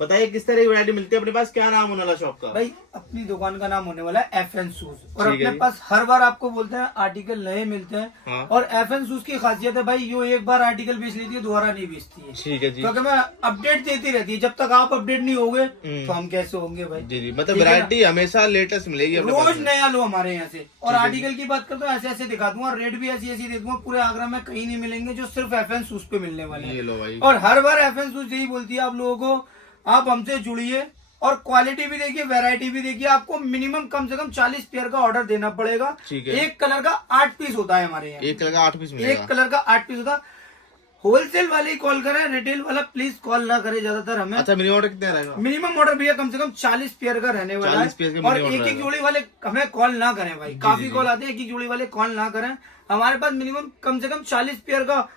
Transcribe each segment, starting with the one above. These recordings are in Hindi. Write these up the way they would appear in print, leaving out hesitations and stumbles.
बताइए किस तरह की वैरायटी मिलती है अपने पास, क्या नाम होने वाला शॉप का? भाई अपनी दुकान का नाम होने वाला है FN शूज और ठीक है अपने पास हर बार आपको बोलते हैं आर्टिकल नए मिलते हैं। हाँ। और FN शूज की खासियत है भाई यो एक बार आर्टिकल बेच लेती है दोबारा नहीं बेचती है। ठीक है जी। क्योंकि मैं अपडेट देती रहती है, जब तक आप अपडेट नहीं होगे तो हम कैसे होंगे भाई। जी जी, मतलब ठीक है ना? वैरायटी हमेशा लेटेस्ट मिलेगी अपने पास रोज में। नया लो हमारे यहाँ से। और ठीक है आर्टिकल की बात करते हो ऐसे ऐसे दिखा दूंगा, रेट भी ऐसी ऐसी दे दूंगा, पूरे आगरा में कहीं नहीं मिलेंगे जो सिर्फ FN शूज पे मिलने वाले ये हैं। लो भाई। और हर बार FN शूज यही बोलती है आप लोगों को, आप हमसे जुड़िए और क्वालिटी भी देखिए, वैरायटी भी देखिए। आपको मिनिमम कम से कम 40 पेयर का ऑर्डर देना पड़ेगा। ठीक है। एक कलर का 8 पीस होता है हमारे यहाँ। एक कलर का 8 पीस मिलेगा। एक कलर का 8 पीस होता है। होलसेल वाले ही कॉल करें, रिटेल वाला प्लीज कॉल ना करे ज्यादातर हमें। अच्छा, मिनिमम ऑर्डर कितने रहेगा? मिनिमम ऑर्डर भैया कम से कम 40 पेयर का रहने वाला 40 पेयर है। का और minimum एक order एक जोड़ी वाले हमें कॉल ना करें भाई, काफी कॉल आते हैं, एक एक जोड़ी वाले कॉल ना करें। हमारे पास मिनिमम कम से कम 40 पेयर का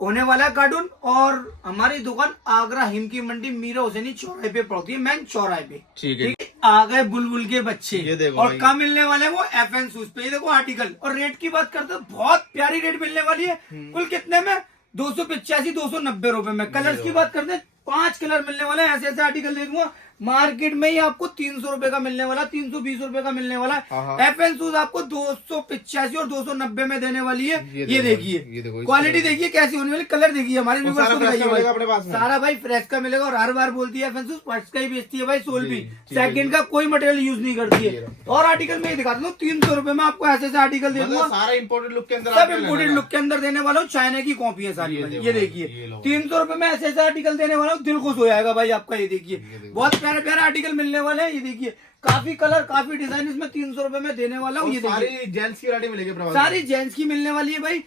होने वाला है कार्टून। और हमारी दुकान आगरा हिमकी मंडी मीरा हुसैनी चौराहे पे पड़ती है, मेन चौराहे पे। ठीक है। आ गए बुलबुल के बच्चे, ये देखो और भाई। कहाँ मिलने वाले हैं वो FN शूज पे। ये देखो आर्टिकल। और रेट की बात करते हैं बहुत प्यारी रेट मिलने वाली है। कुल कितने में? 285 290 रुपए में। कलर्स की बात करते हैं 5 कलर मिलने वाले हैं। ऐसे ऐसे आर्टिकल दे दूंगा, मार्केट में ही आपको 300 रुपए का मिलने वाला, 320 रुपए का मिलने वाला। FN शूज आपको 285 और 290 में देने वाली है। ये देखिए क्वालिटी देखिए कैसी होने वाली, कलर देखिए हमारे व्यूअर्स को दिखाइए भाई। अपने पास में सारा भाई फ्रेश का मिलेगा। और हर बार बोलती है FN शूज फर्स्ट का ही बेचती है भाई, सोल भी सेकंड का कोई मटेरियल यूज नहीं करती है। और आर्टिकल में दिखा दूं 300 रुपए में आपको ऐसे ऐसे आर्टिकल दे दूंगा, सारा इम्पोर्टेड लुक के अंदर, सब इम्पोर्टेड लुक के अंदर देने वाला हूँ। चाइना की कॉपी है सारी भाई। ये देखिए 300 रुपए में ऐसे ऐसे आर्टिकल देने वाला हूँ, दिल खुश हो जाएगा भाई आपका। ये देखिए बहुत प्यारे प्यारे आर्टिकल मिलने वाले हैं। ये देखिए काफी कलर काफी डिजाइन इसमें 300 रुपए में देने वाला हूँ। ये देखिए सारी जेंट्स की वैरायटी मिलेगी अपने पास। सारी जेंट्स की मिलने वाली है भाई।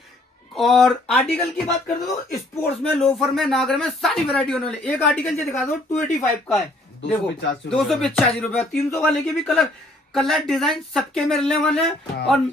और आर्टिकल की बात करते तो स्पोर्ट्स में, लोफर में, नागर में सारी वैरायटी होने वाली। एक आर्टिकल ये दिखा दो 285 का है, देखो 285 रुपए। 300 वाले के भी कलर डिजाइन सबके मिलने वाले हैं। और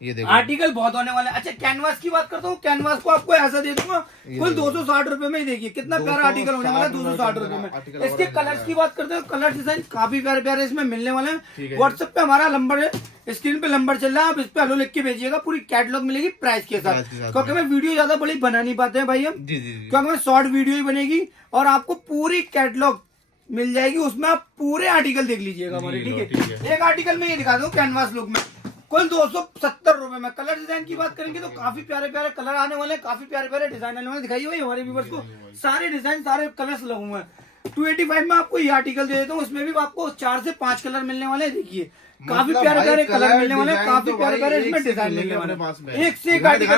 ये देखो आर्टिकल बहुत होने वाला है। अच्छा कैनवास की बात करता हूँ, कैनवास को आपको ऐसा दे दूंगा कुल 260 रुपए में ही। देखिए कितना प्यारा आर्टिकल होने वाला है 260 रुपए में। इसके कलर्स की बात करते हो, कलर डिजाइन काफी प्यारे प्यारे इसमें मिलने वाले हैं। व्हाट्सएप पे हमारा नंबर है, स्क्रीन पे नंबर चल रहा है, आप इस पे हेलो लिख के भेजिएगा। पूरी कैटलॉग मिलेगी प्राइस के साथ, क्योंकि मैं वीडियो ज्यादा बड़ी बना नहीं पाते हैं भाई हम, क्योंकि मैं शॉर्ट वीडियो ही बनेगी। और आपको पूरी कैटलॉग मिल जाएगी, उसमें आप पूरे आर्टिकल देख लीजिएगा हमारे। ठीक है। एक आर्टिकल में ये दिखा दो कैनवास लुक में कुल 270 रुपए में। कलर डिजाइन की बात करेंगे तो काफी प्यारे प्यारे कलर आने वाले हैं, काफी प्यारे प्यारे डिजाइन आने वाले। दिखाइए भाई हमारे व्यूअर्स को सारे डिजाइन सारे कलर्स लगे हुए हैं। 285 में आपको ये आर्टिकल दे देता हूँ, इसमें भी आपको 4 से 5 कलर मिलने वाले हैं। देखिए काफी प्यारे प्यारे कलर मिलने वाले हैं, काफी प्यारे प्यारे इसमें डिजाइन मिलने वाले हैं। एक से एक आर्टिकल,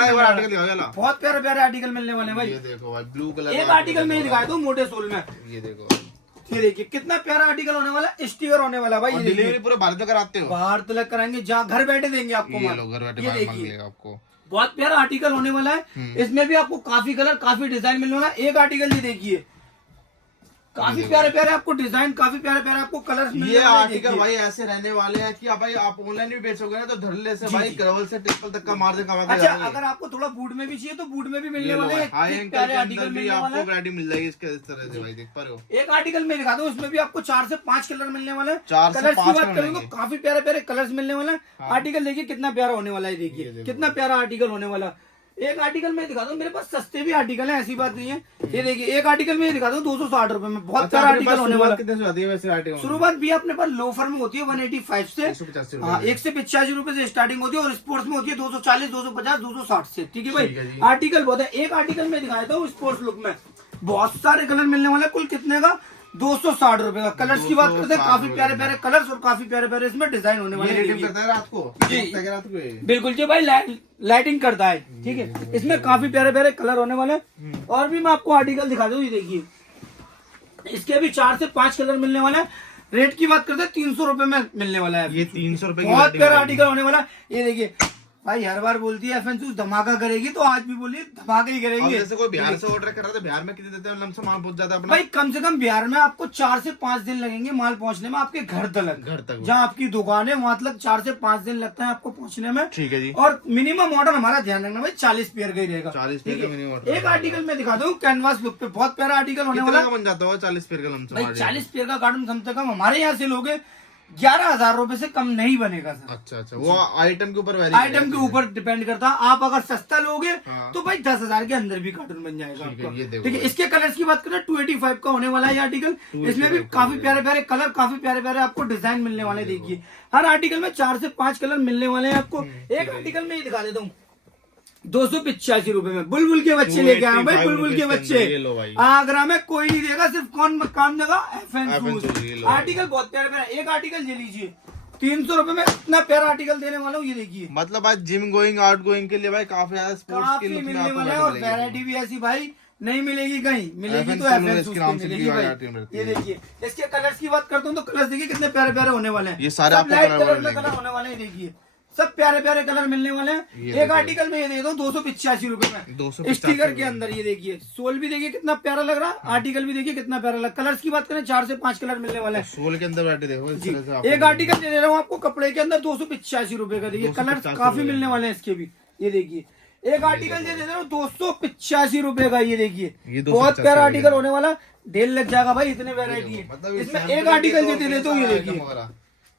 बहुत प्यारे प्यारे आर्टिकल मिलने वाले हैं भाई। देखो भाई ब्लू कलर एक आर्टिकल में दिखाया दो मोटे सोल में। ये देखो, ये देखिए कितना प्यारा आर्टिकल होने वाला है, स्टीकर होने वाला है भाई। ये डिलीवरी देखिए पूरे भारत में कराते हो? बाहर तलक कराएंगे, जहाँ घर बैठे देंगे आपको ये माल। लो, घर बैठे ये माल देखिए मिलेगा आपको। बहुत प्यारा आर्टिकल होने वाला है। इसमें भी आपको काफी कलर काफी डिजाइन मिलने वाला है। एक आर्टिकल ये देखिए काफी प्यारे प्यारे आपको डिजाइन, काफी प्यारे प्यारे आपको कलर्स मिलने ये वाले हैं। आर्टिकल भाई ऐसे रहने वाले हैं कि भाई आप ऑनलाइन भी बेचोगे ना तो धड़ल्ले से भाई डबल से ट्रिपल तक का मार्जिन कमा के अच्छा जाओगे। अगर आपको थोड़ा बूट में भी चाहिए तो बूट में भी मिलने ये लो वाले भाई, हैं। हाई इतने एंकल प्यारे के आर्टिकल अंदर भी मिलने वाले आपको हैं। वैरायटी मिल जाएगी इसके इस तरह से भाई, देख पा रहे हो। एक आर्टिकल में दिखा दो, उसमें भी आपको 4 से 5 कलर मिलने वाले हैं। 4 से कलर्स की 5 बात कलर करें तो मिलेंगे। काफी प्यारे प्यारे कलर्स मिलने वाले हैं। आर्टिकल देखिए कितना प्यारा होने वाला है। देखिए कितना प्यारा आर्टिकल होने वाला है। एक आर्टिकल में दिखा दो, मेरे पास सस्ते भी आर्टिकल है, ऐसी बात नहीं है। ये देखिए एक आर्टिकल में दिखा दो 260 रुपए में, बहुत प्यारा आर्टिकल होने वाला है। कितने से आती है वैसे आर्टिकल? शुरुआत भी अपने पास लोफर में होती है 185 से, 185 हाँ 185 रुपए से स्टार्टिंग होती है। और स्पोर्ट्स में होती है 240 250 260 से। ठीक है ठीक है भाई। जी। आर्टिकल बहुत है। एक आर्टिकल में दिखाया था स्पोर्ट्स लुक में बहुत सारे कलर मिलने वाले हैं। कुल कितने का? 260 रुपए का। कलर्स की बात करते हैं, काफी प्यारे प्यारे कलर्स और काफी प्यारे प्यारे इसमें डिजाइन होने वाले हैं। देखिए। करता है रात को रात को बिल्कुल जी भाई लाइटिंग करता है। ठीक है। इसमें काफी प्यारे प्यारे कलर होने वाले हैं। और भी मैं आपको आर्टिकल दिखा दूं, ये देखिए इसके भी 4 से 5 कलर मिलने वाले हैं। रेट की बात करते हैं 300 रुपए में मिलने वाला है। ये 300 रुपए बहुत प्यारा आर्टिकल होने वाला है। ये देखिए भाई हर बार बोलती है FN शूज धमाका करेगी, तो आज भी बोलिए धमाका ही करेंगे। जैसे कोई बिहार से ऑर्डर कर रहा है तो बिहार में कितने देते हैं लमसम माल पहुंच जाता है अपना? भाई कम से कम बिहार में आपको 4 से 5 दिन लगेंगे माल पहुंचने में, आपके घर तक जहाँ आपकी दुकान है वहां तक 4 से 5 दिन लगता है आपको पहुंचने में। ठीक है जी। और मिनिमम ऑर्डर हमारा ध्यान रखना भाई 40 पेयर का ही रहेगा। 40 पेयर का मिनिमम ऑर्डर। एक आर्टिकल में दिखा दूं कैनवास लुक पे, बहुत प्यारा आर्टिकल होने वाला है बन जाता होगा 40 पेयर का लमसम? भाई 40 पेयर का कार्टून कम से कम हमारे यहाँ से लोगे 11,000 रुपए से कम नहीं बनेगा सर। अच्छा अच्छा, वो आइटम के ऊपर आइटम के ऊपर डिपेंड करता है। आप अगर सस्ता लोगे हाँ। तो भाई 10,000 के अंदर भी कार्टून बन जाएगा ठीक है, आपका। ये देखो ठीक है, इसके कलर्स की बात करें 285 का होने वाला है ये आर्टिकल। इसमें भी काफी प्यारे प्यारे कलर, काफी प्यारे प्यारे आपको डिजाइन मिलने वाले। देखिए हर आर्टिकल में 4 से 5 कलर मिलने वाले हैं आपको। एक आर्टिकल में ये दिखा देता हूँ 285 रुपए में बुलबुल के बच्चे लेके आए भाई। बुलबुल के बच्चे आगरा में कोई नहीं देगा, सिर्फ कौन काम देगा, FN। आर्टिकल बहुत प्यारे प्यारे। एक आर्टिकल ले लीजिए 300 रुपए में, इतना प्यारा आर्टिकल देने वाला हूँ। ये देखिए मतलब आज जिम गोइंग आउट गोइंग के लिए भाई काफी ज्यादा स्पोर्ट्स के लुक में मिलने आपको वाला है। और वैरायटी भी ऐसी भाई नहीं मिलेगी कहीं, मिलेगी तो FN के नाम से मिलेगी भाई। ये देखिए इसके कलर्स की बात करता हूँ तो कलर्स देखिए कितने प्यारे प्यारे होने वाले हैं। ये सारे आपको लाइट कलर कलर में कलर होने वाले हैं। देखिए सब प्यारे प्यारे कलर मिलने वाले हैं। एक आर्टिकल में ये दे दो 285 रुपए में 285 स्टिकर के अंदर। ये देखिए सोल भी देखिए कितना प्यारा लग रहा है, आर्टिकल भी देखिए कितना प्यारा लग। कलर्स की बात करें 4 से 5 कलर मिलने वाले हैं। सोल के अंदर वैरायटी देखो इस तरह से आपको एक आर्टिकल दे रहा हूँ आपको कपड़े के अंदर 285 रुपए का। देखिए कलर काफी मिलने वाले हैं इसके भी। ये देखिए एक आर्टिकल दे रहा हूँ 285 रुपए का। ये देखिए बहुत प्यारा आर्टिकल होने वाला, ढेर लग जाएगा भाई, इतने वैरायटी है। मतलब इसमें एक आर्टिकल दे देता हूँ। ये देखिए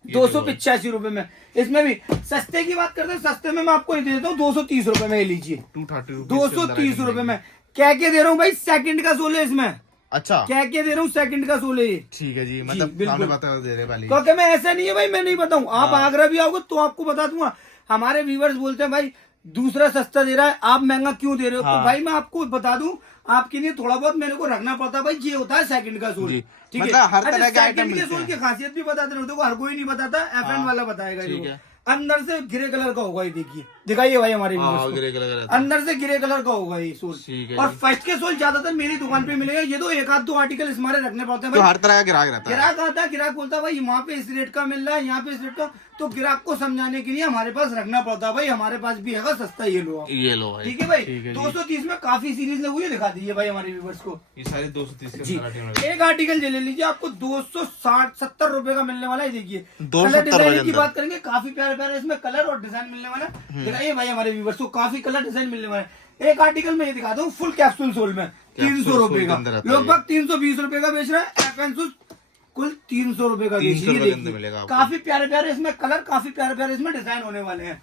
285 रुपए में। इसमें भी सस्ते की बात करते हैं, सस्ते में मैं आपको ये दे देता हूँ 230 रुपए में। ये लीजिए 230 रुपए में। क्या क्या दे रहा हूँ भाई, सेकंड का सोल है इसमें। अच्छा क्या क्या दे रहा हूँ, सेकंड का सोल है ये। ठीक है जी, मतलब बिल्कुल बता दे रहे पहले। क्योंकि मैं ऐसा नहीं है भाई मैं नहीं बताऊँ, आप आगरा भी आओगे तो आपको बता दूंगा। हमारे व्यूवर्स बोलते हैं भाई दूसरा सस्ता दे रहा है, आप महंगा क्यों दे रहे हो। तो भाई मैं आपको बता दूं, आपके लिए थोड़ा बहुत मेरे को रखना पड़ता है भाई। ये होता है सेकंड का सोल। ठीक है, हर तरह के आइटम सेकंड के सोल की खासियत भी बताते रहो। देखो हर कोई नहीं बताता, FN वाला बताएगा। देखो अंदर से ग्रे कलर का होगा। ये देखिए दिखाइए भाई हमारे ग्रे कलर अंदर से ग्रे कलर का होगा ये सोल। और फर्स्ट के सोल ज्यादातर मेरी दुकान पे मिलेगा। ये तो एक आध दो आर्टिकल हमारे रखने पड़ते हैं भाई। हर तरह का ग्राहक रहता है। ग्राहक आता है, ग्राहक बोलता है भाई वहाँ पे इस रेट का मिल रहा है, यहाँ पे इस रेट का। तो ग्राहक को समझाने के लिए हमारे पास रखना पड़ता है भाई। हमारे पास भी है सस्ता, ये लो भाई। ठीक है भाई। 230 में काफी सीरीज लगी हुई है, दिखा दीजिए भाई हमारे व्यूवर्स को। ये सारे 230 जी एक आर्टिकल ले लीजिए, आपको 260-70 रुपए का मिलने वाला है। देखिए कलर डिजाइन की बात करेंगे, काफी प्यारे प्यारे इसमें कलर और डिजाइन मिलने वाला है। दिखाइए भाई हमारे व्यूवर्स को, काफी कलर डिजाइन मिलने वाला है। एक आर्टिकल में ये दिखाता हूँ फुल कैप्सूल सोल में 300 रुपए का, लगभग 320 रुपए का बेच रहा है। FN सोल कुल 300 रुपए का बेच रही है। काफी प्यारे प्यारे इसमें कलर, काफी प्यारे प्यारे इसमें डिजाइन होने वाले हैं।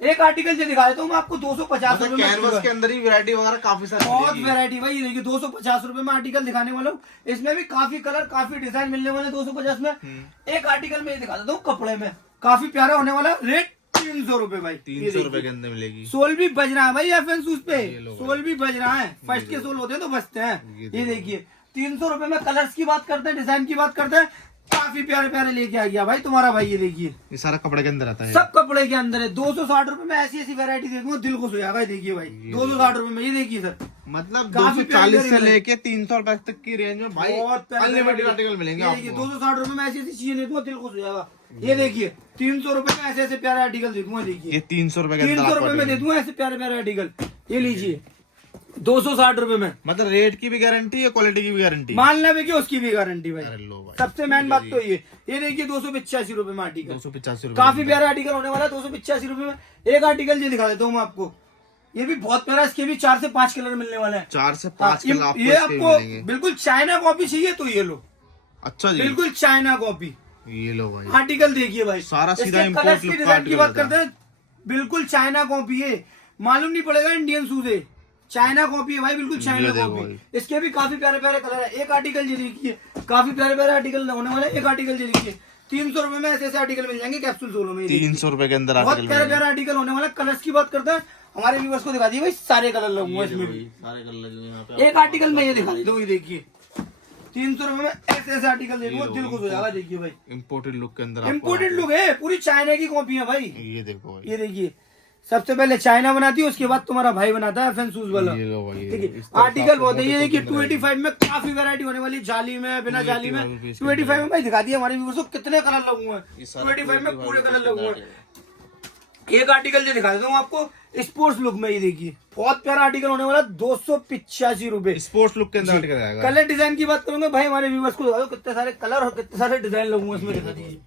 एक आर्टिकल जो दिखा देता हूँ मैं आपको 250 रुपए में। कैनवस के अंदर ही वैरायटी वगैरह काफी सारी, बहुत वैरायटी भाई। देखिए 250 रुपए में आर्टिकल दिखाने वाला हूँ। इसमें भी काफी कलर, काफी डिजाइन मिलने वाले 250 में। एक आर्टिकल में ये दिखा देता हूँ कपड़े में, काफी प्यारा होने वाला। रेट 300 रुपए भाई, 300 रुपए के अंदर मिलेगी। सोल भी बज रहा है भाई FN शूज पे, सोल भी बज रहा है। फर्स्ट के सोल होते हैं तो बजते हैं। ये देखिए 300 रुपए में। कलर्स की बात करते हैं, डिजाइन की बात करते हैं, काफी प्यारे प्यारे लेके आ गया भाई तुम्हारा भाई। ये देखिए ये सारा कपड़े के अंदर आता है, सब कपड़े के अंदर है। 260 रुपए में ऐसी ऐसी वैरायटी देखूंगा दिल खुश हो जाएगा। देखिए भाई 260 रुपए में। ये देखिए सर, मतलब 240 से लेके 300 रुपए तक की रेंज में भाई अनलिमिटेड आर्टिकल मिलेंगे आपको। 260 रुपए में ऐसी ऐसी चीजें देखूंगा दिल खुश हो जाएगा। ये देखिए 300 रुपए में ऐसे ऐसे प्यारे आर्टिकल देखूंगा। देखिए ये 300 रुपए के 300 रुपए में दे दूंगा ऐसे प्यारे प्यारे आर्टिकल। ये लीजिए 260 रुपए में। मतलब रेट की भी गारंटी है, क्वालिटी की भी गारंटी, मान लेवे कि उसकी भी गारंटी भाई। लो भाई सबसे मेन बात तो ये देखिए 285 रुपए में आर्टिकल। 285 रुपए काफी प्यारा आर्टिकल होने वाला है 285 रुपए में। एक आर्टिकल ये दिखा देता हूँ मैं आपको, ये भी बहुत प्यारा। इसके भी 4 से 5 कलर मिलने वाले हैं। 4 से 5 कलर ये आपको बिल्कुल चाइना कॉपी चाहिए तो ये लो। अच्छा जी, बिल्कुल चाइना कॉपी। ये लो भाई आर्टिकल देखिए भाई, सारा सीधा कलर की डिजाइन की बात करते हैं, बिल्कुल चाइना कॉपी है। मालूम नहीं पड़ेगा इंडियन शूज है, चाइना कॉपी है भाई, बिल्कुल चाइना कॉपी। इसके भी काफी प्यारे प्यारे कलर है। एक आर्टिकल ये देखिए, काफी प्यारे प्यारे आर्टिकल होने वाले। एक आर्टिकल ये देखिए 300 रुपए में ऐसे ऐसे आर्टिकल मिल जाएंगे कैप्सूल सोलो में। 300 रुपए के अंदर बहुत प्यारे प्यारे आर्टिकल होने वाला। कलर्स की बात करते हैं, हमारे व्यूअर्स को दिखा दिए भाई सारे कलर लगूंगा इसमें भी। सारे कलर लगे यहाँ पे। एक आर्टिकल में ये दिखा देता हूँ, ये देखिए 300 रुपए में ऐसे ऐसे आर्टिकल देखो दिल खुश हो जाएगा। देखिए भाई इम्पोर्टेड लुक के अंदर, इम्पोर्टेड लुक है, पूरी चाइना की कॉपी है भाई। ये देखो भाई, ये देखिए सबसे पहले चाइना बनाती है, उसके बाद तुम्हारा भाई बनाता है FN शूज वाला। ठीक है आर्टिकल बहुत है। ये देखिए 285 में काफी वैरायटी होने वाली, जाली में, बिना जाली में। 285 में भाई दिखा दिया हमारे व्यूअर्स को कितने कलर लगूंगे हैं। 285 में पूरे कलर लगूंगे। एक आर्टिकल जो दिखा देता हूँ आपको स्पोर्ट्स लुक में। ये देखिए बहुत प्यारा आर्टिकल होने वाला, 285 रुपए। स्पोर्ट्स लुक के अंदर आर्टिकल आएगा। कलर डिजाइन की बात करूंगा भाई, हमारे व्यूअर्स को दिखा दो कितने सारे कलर और कितने सारे डिजाइन लगूंगे इसमें, दिखा दीजिए।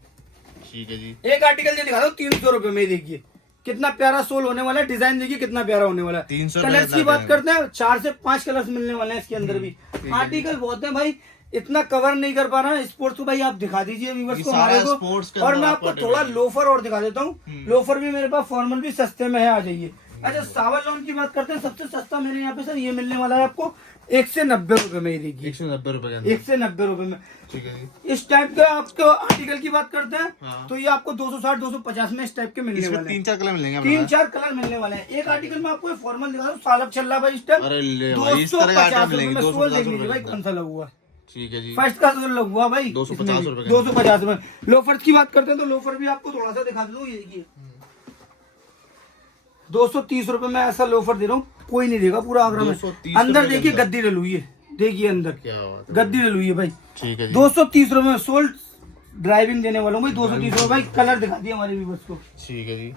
ठीक है जी, एक आर्टिकल जो दिखा दो 300 रुपए में। देखिए कितना प्यारा सोल होने वाला है, डिजाइन देखिए कितना प्यारा होने वाला है। 300 कलर्स की बात करते हैं, 4 से 5 कलर्स मिलने वाले हैं इसके अंदर भी। आर्टिकल बहुत है भाई, इतना कवर नहीं कर पा रहा है स्पोर्ट्स को। भाई आप दिखा दीजिए व्यूअर्स को सारा हमारे को। स्पोर्ट्स के और अंदर मैं आपको आपको थोड़ा लोफर और दिखा देता हूँ। लोफर भी मेरे पास फॉर्मल भी सस्ते में है, आ जाइए। अच्छा सावर लॉन की बात करते हैं, सबसे सस्ता मेरे यहाँ पे सर ये मिलने वाला है आपको 1 से 90 रुपए में। ये देखिए 190 रुपए 1 से 90 रुपए में। ठीक है जी। इस टाइप का आपको आर्टिकल की बात करते हैं हाँ। तो ये आपको 260 250 में इस टाइप के मिलने वाले हैं। 3-4 कलर मिलेंगे। 3-4 कलर मिलने वाले हैं। एक आर्टिकल में आपको फॉर्मल दिखा दूं, सालब चल रहा भाई इस टाइम अरे ले भाई, इस तरह का आइटम 250 मिलेंगे, रुपए में। सोल देख 250 लीजिए भाई रुपए कौन सा लगा हुआ है। ठीक है जी। फर्स्ट का सोल लगा हुआ भाई 250 रुपए। 250 में। लोफर की बात करते हैं तो लोफर भी आपको थोड़ा सा दिखा दूं, ये देखिए 230 रुपए में ऐसा लोफर दे रहा हूँ, कोई नहीं देगा पूरा आगरा में। 230 अंदर रुपए के देखिए अंदर। गद्दी डली हुई है, देखिए अंदर क्या बात है। गद्दी डली हुई है भाई। ठीक है जी। 230 रुपए में सोल्ड ड्राइविंग देने वाला हूँ भाई। 230 रुपए भाई। कलर दिखा दिए हमारे व्यूअर्स को। ठीक है जी।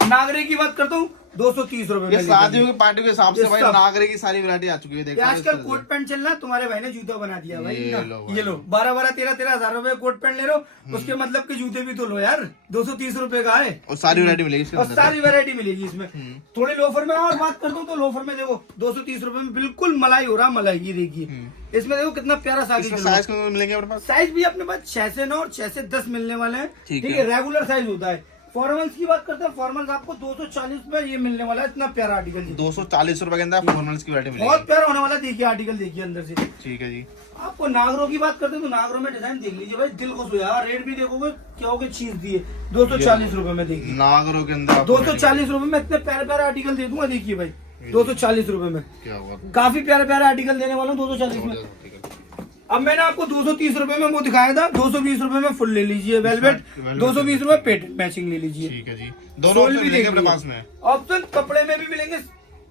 नागरे की बात करता हूँ 230 रुपए ये में। शादियों की पार्टी के हिसाब से ये भाई सब। नागरे की सारी वैरायटी आ चुकी है। देखो आजकल कोट पैंट चल रहा है, तुम्हारे भाई ने जूता बना दिया भाई। ये ना, लो भाई। ये लो 12-12 13-13 हजार रुपए कोट पैंट ले रहे हो, उसके मतलब के जूते भी तो लो यार। 230 रुपए का है और सारी वैरायटी मिलेगी इसके और अंदर। सारी वैरायटी मिलेगी इसमें। थोड़ी लोफर में और बात करता हूँ तो लोफर में देखो 230 रुपए में बिल्कुल मलाई हो रहा, मलाई। ये देखिए इसमें देखो कितना प्यारा इसमें साइज कौन मिलेंगे अपने पास? साइज भी अपने पास 6 से 9 और 6 से 10 मिलने वाले हैं। ठीक ठीक है, रेगुलर साइज होता है। फॉर्मल्स की बात करते हैं, फॉर्मल्स आपको 240 में ये मिलने वाला है। इतना प्यारा आर्टिकल जी, 240 रुपए के अंदर फॉर्मल्स की वैरायटी बहुत मिलेगी। प्यारा होने वाला है। देखिए आर्टिकल देखिए अंदर से। ठीक है जी। आपको नागरों की बात करते हैं तो नागरों में डिजाइन देख लीजिए भाई, दिल खुश हो जाएगा। रेट भी देखोगे क्या होगे, चीज दिए 240 रुपए में। देखिए नागरों के अंदर आपको 240 रुपए में इतने प्यारे प्यारे आर्टिकल दे दूंगा। देखिए भाई 240 रुपए में क्या हुआ? काफी प्यारे प्यारे आर्टिकल देने वाला हूँ 240 में। अब मैंने आपको 230 रुपए में वो दिखाया था, 220 रुपए में फुल ले लीजिए वेलवेट, 220 रुपए पेटेंट मैचिंग ले लीजिए। ठीक है जी। दोनों ऑप्शन मिलेंगे अपने पास में। ऑप्शन कपड़े में भी मिलेंगे,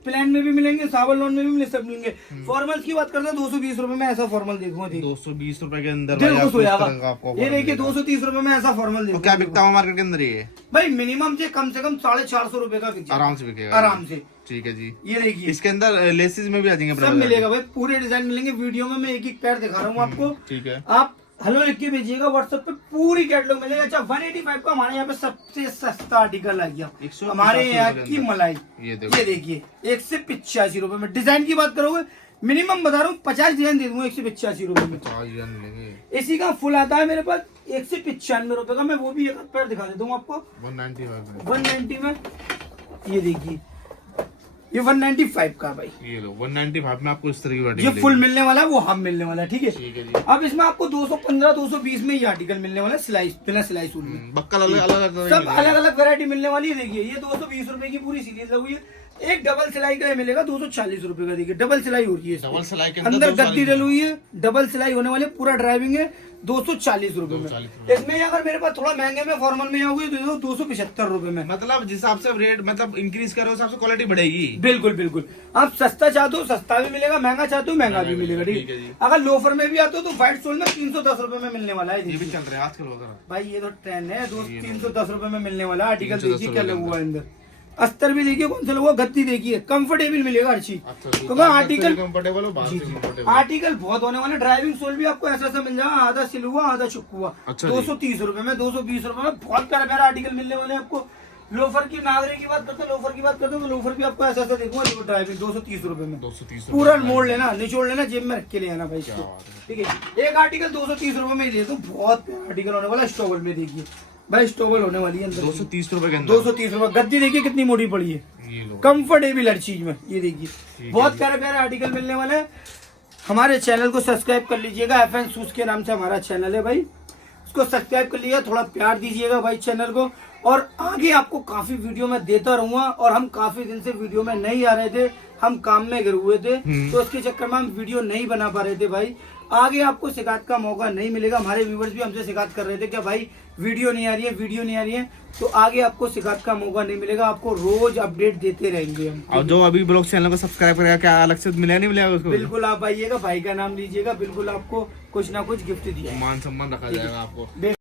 प्लेन में भी मिलेंगे, सावर लॉन में भी मिले, सब मिलेंगे। फॉर्मल्स की बात करते हैं 220 रुपए में ऐसा फॉर्मल देखूंगा। 220 रुपए के अंदर दिल भाई खुश हो आपको इस तरह का जाएगा। आपको ये देखिए 230 रुपए में ऐसा फॉर्मल तो देखो। क्या बिकता है मार्केट के अंदर ये? भाई मिनिमम से कम 450 रुपए का बिक जाएगा। आराम से बिकेगा। आराम से। ठीक है जी। ये देखिए इसके अंदर लेसेस में भी आ जाएंगे सब मिलेगा भाई, पूरे डिजाइन मिलेंगे। वीडियो में मैं एक एक पैर दिखा रहा हूँ आपको। ठीक है। आप हेलो लिख के भेजिएगा व्हाट्सएप पे, पूरी कैटलॉग मिलेगा। अच्छा 185 का हमारे यहाँ पे सबसे सस्ता आर्टिकल आ गया 185 हमारे यहाँ रुपए की के अंदर। मलाई। ये देखो। ये देखिए 1 से 85 रुपए में। डिजाइन की बात करोगे मिनिमम बता रहा हूँ 50 डिजाइन दे दूंगा 1 से 85 रुपए में। 50 डिजाइन मिलेंगे। इसी का फुल आता है मेरे पास 1 से 95 रुपए का। मैं वो भी एक पैर दिखा देता हूँ आपको 195 में। 190 में। ये देखिए ये 195 का भाई। ये लो 195 में आपको इस तरह की वैरायटी ये मिलेगी। फुल मिलने वाला है, वो हाफ मिलने वाला है। ठीक है। ठीक है जी। अब इसमें आपको 215 220 में ये आर्टिकल मिलने वाला है, सिलाई बिना सिलाई सूट में। बक्कल अलग अलग सब अलग अलग वैरायटी मिलने वाली है। देखिए ये 220 रुपए की पूरी सीरीज लगी है। एक डबल सिलाई का ये मिलेगा 240 रुपए का। देखिए डबल सिलाई हो रही है इसमें। डबल सिलाई के अंदर 240 गद्दी डली हुई है, डबल सिलाई होने वाली है, पूरा ड्राइविंग है। 240 रुपए में। 240 रुपए। इसमें अगर मेरे पास थोड़ा महंगे में फॉर्मल में आओगे तो 275 रुपए में। मतलब जिस हिसाब से रेट मतलब इंक्रीज करो उस हिसाब से क्वालिटी बढ़ेगी। बिल्कुल बिल्कुल। आप सस्ता चाहते हो सस्ता भी मिलेगा, महंगा चाहते हो महंगा भी मिलेगा। ठीक ठीक है है। जी। अगर लोफर में भी आते हो तो व्हाइट सोल में 310 रुपए में मिलने वाला है। ये भी देखिए चल रहा है आजकल उधर। भाई ये तो ट्रेंड है दोस्त, 310 रुपए में मिलने वाला आर्टिकल। 310 देखिए क्या रुपए लगा हुआ है अंदर। अस्तर भी देखिए कौन सा लगा हुआ, गद्दी देखिए, कंफर्टेबल मिलेगा हर चीज। अच्छा क्योंकि आर्टिकल कंफर्टेबल हो, बाहर से कंफर्टेबल। आर्टिकल बहुत होने वाला। ड्राइविंग सोल भी आपको ऐसा ऐसा मिल जाएगा, आधा सिल हुआ आधा चुक हुआ। अच्छा जी। 230 रुपए में, 220 रुपए में बहुत प्यारा प्यारा आर्टिकल मिलने वाले हैं आपको। लोफर की नागरे की बात करते हैं, लोफर की बात करते हैं तो लोफर भी आपको ऐसा ऐसा देखूंगा। देखो ड्राइविंग 230 रुपए में 230 पूरा मोड़ लेना, निचोड़ लेना, जेब में रख के ले आना भाई इसको। बात है। ठीक है। एक आर्टिकल 230 रुपए में ही दे दूं, बहुत प्यारा आर्टिकल होने वाला। स्टोबल में देखिए भाई, स्टोबल होने वाली है अंदर। 230 रुपए के अंदर। 230 रुपए। गद्दी देखिए कितनी मोटी पड़ी है, ये लो। कंफर्टेबल हर चीज में। ये देखिए बहुत प्यारे प्यारे आर्टिकल मिलने वाले हैं। हमारे चैनल को सब्सक्राइब कर लीजिएगा, FN शूज के नाम से हमारा चैनल है भाई, उसको सब्सक्राइब कर लीजिएगा, थोड़ा प्यार दीजिएगा भाई चैनल को। और आगे आपको काफी वीडियो में देता रहूंगा। और हम काफी दिन से वीडियो में नहीं आ रहे थे, हम काम में गिरे हुए थे, तो उसके चक्कर में हम वीडियो नहीं बना पा रहे थे भाई। आगे आपको शिकायत का मौका नहीं मिलेगा। हमारे व्यूवर्स भी हमसे शिकायत कर रहे थे कि भाई वीडियो नहीं आ रही है, वीडियो नहीं आ रही है। तो आगे आपको शिकायत का मौका नहीं मिलेगा, आपको रोज अपडेट देते रहेंगे हम। और जो अभी ब्लॉग चैनल को सब्सक्राइब करेगा क्या अलग से मिलेगा नहीं मिलेगा उसको? बिल्कुल आप आइएगा, भाई का नाम लीजिएगा, बिल्कुल आपको कुछ ना कुछ गिफ्ट दिया मान सम्मान रखा जाएगा आपको।